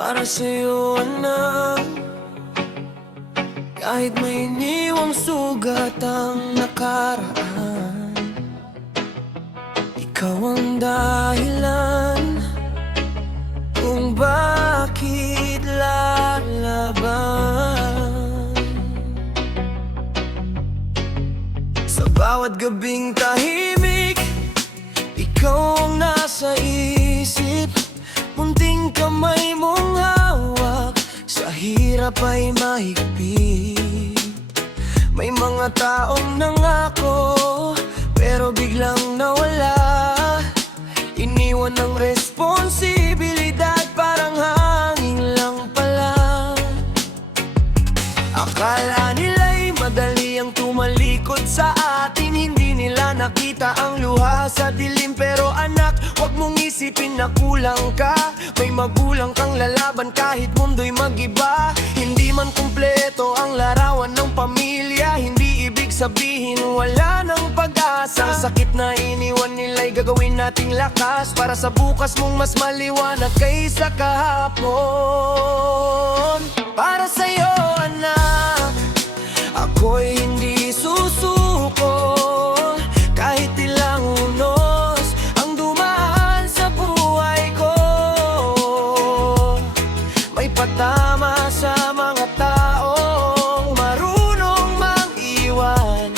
para sa'yo, anak. Kahit may iniwang sugat ang nakaraan, ikaw ang dahilan kung bakit lalaban. Sa bawat gabing tahimik, ikaw ang nasa isip. Munting kamay mong hawak, sa hirap ay mahigpit. May mga taong nangako, pero biglang nawala. Iniwan ng responsibilidad, parang hangin lang pala. Akala nila'y madali ang tumalikod sa atin. Hindi nila nakita ang luha sa dilim. Pero anak, huwag mong isipin na kulang ka. May magulang kang lalaban kahit mundo'y mag-iba. Hindi man kumpleto ang larawan ng pamilya, hindi ibig sabihin wala ng pag-asa. Ang sakit na iniwan nila'y gagawin nating lakas para sa bukas mong mas maliwanag kaysa kahapon. Para sa'yo, anak, ako'y hindi susuko. Kahit ilang unos ang dumaan sa buhay ko, may patama sa mga taong marunong mag-iwan.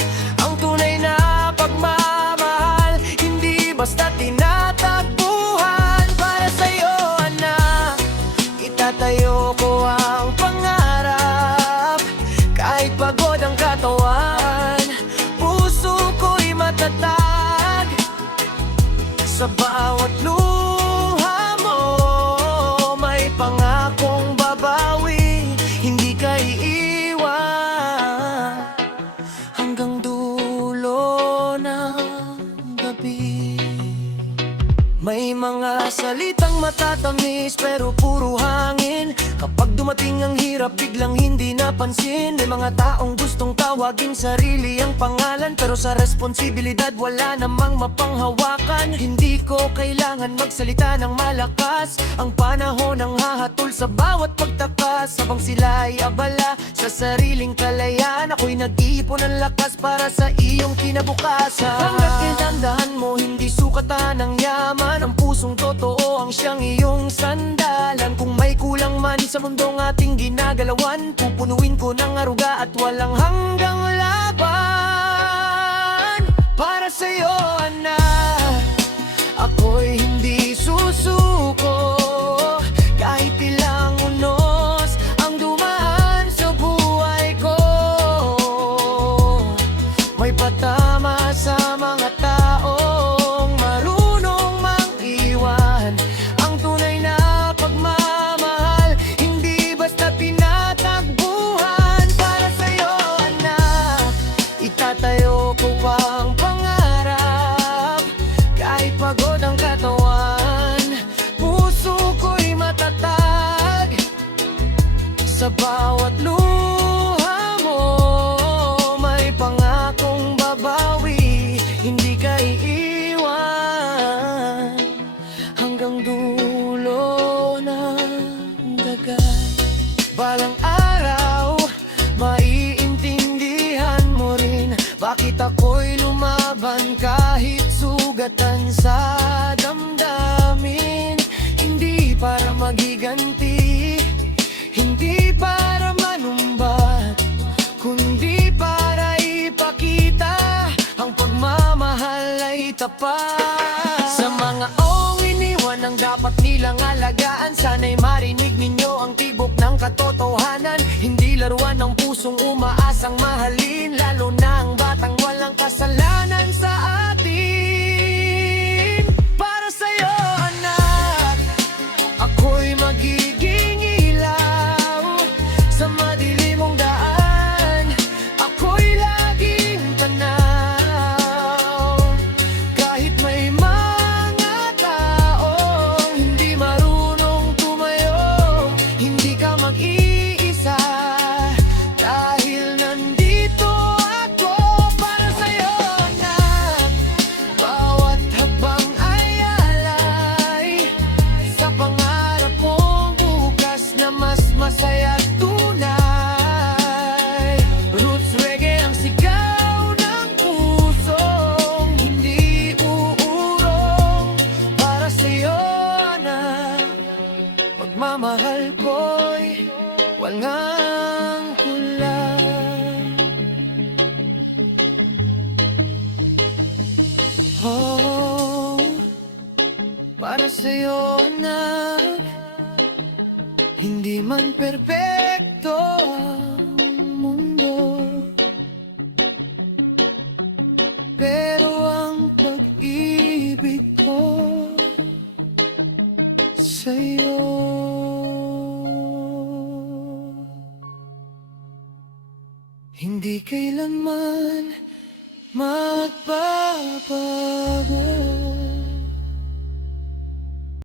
Ang tunay na pagmamahal, hindi basta tinatagpuan. Para sa'yo, anak, itatayo ko ang pangarap. Kahit pagod ang katawan, puso ko'y matatag. Sa bawat luha mo, may pangakong babawi. Hindi ka iiwan hanggang dulo ng gabi. May mga salitang matatamis pero puro hangin. Kapag dumating ang hirap, biglang hindi napansin. May mga taong gustong tawagin sarili ang pangalan, pero sa responsibilidad wala namang mapanghawakan. Hindi ko kailangan magsalita ng malakas. Ang panahon ang hahatol sa bawat pagtakas. Habang sila ay abala sa sariling kalayaan, ako'y nag-iipon ng lakas para sa iyong kinabukasan. Hanggat kinandahan mo, hindi sukatan ng yaman. Ang pusong totoo ang siyang iyong sandalan. Kung may kulang man sa mundong ating ginagalawan, pupunuin ko ng aruga at walang hanggang laban. Para sa'yo, anak, ako'y hindi susuko. Kahit ilang unos ang dumaan sa buhay ko, may patama sa mga taong marunong mag-iwan. Ang tunay na pagmamahal, hindi basta tinatagpuan. Para sa'yo, anak, itatayo ko pang pangarap. Kahit pagod ang katawan, puso ko'y matatag. Sa bawat luha mo, may pangakong babawi. Hindi ka iiwan hanggang dulo ng dagat. Balang araw, maiintindihan mo rin bakit ako'y lumaban kahit sugatan sa damdamin. Hindi para magiganti, hindi para manumbat, kundi para ipakita ang pagmamahal ay tapat. Sa mga iniwan ang dapat nilang alagaan, sana'y marinig ninyo ang tibok ng katotohanan. Hindi laruan ng pusong umaasang mahalin, lalo na ang batang walang kasalanan sa atin. Para sa'yo, anak, ako'y magiging ilaw sa madilim mong daan. Ako'y laging tanaw. Kahit may mga taong hindi marunong tumayo, hindi ka mag-iisa. Dahil nandito ako para sa'yo, anak. para sa'yo, anak. Hindi man perpekto ang mundo, pero ang pag-ibig ko sa'yo hindi kailanman magbabago.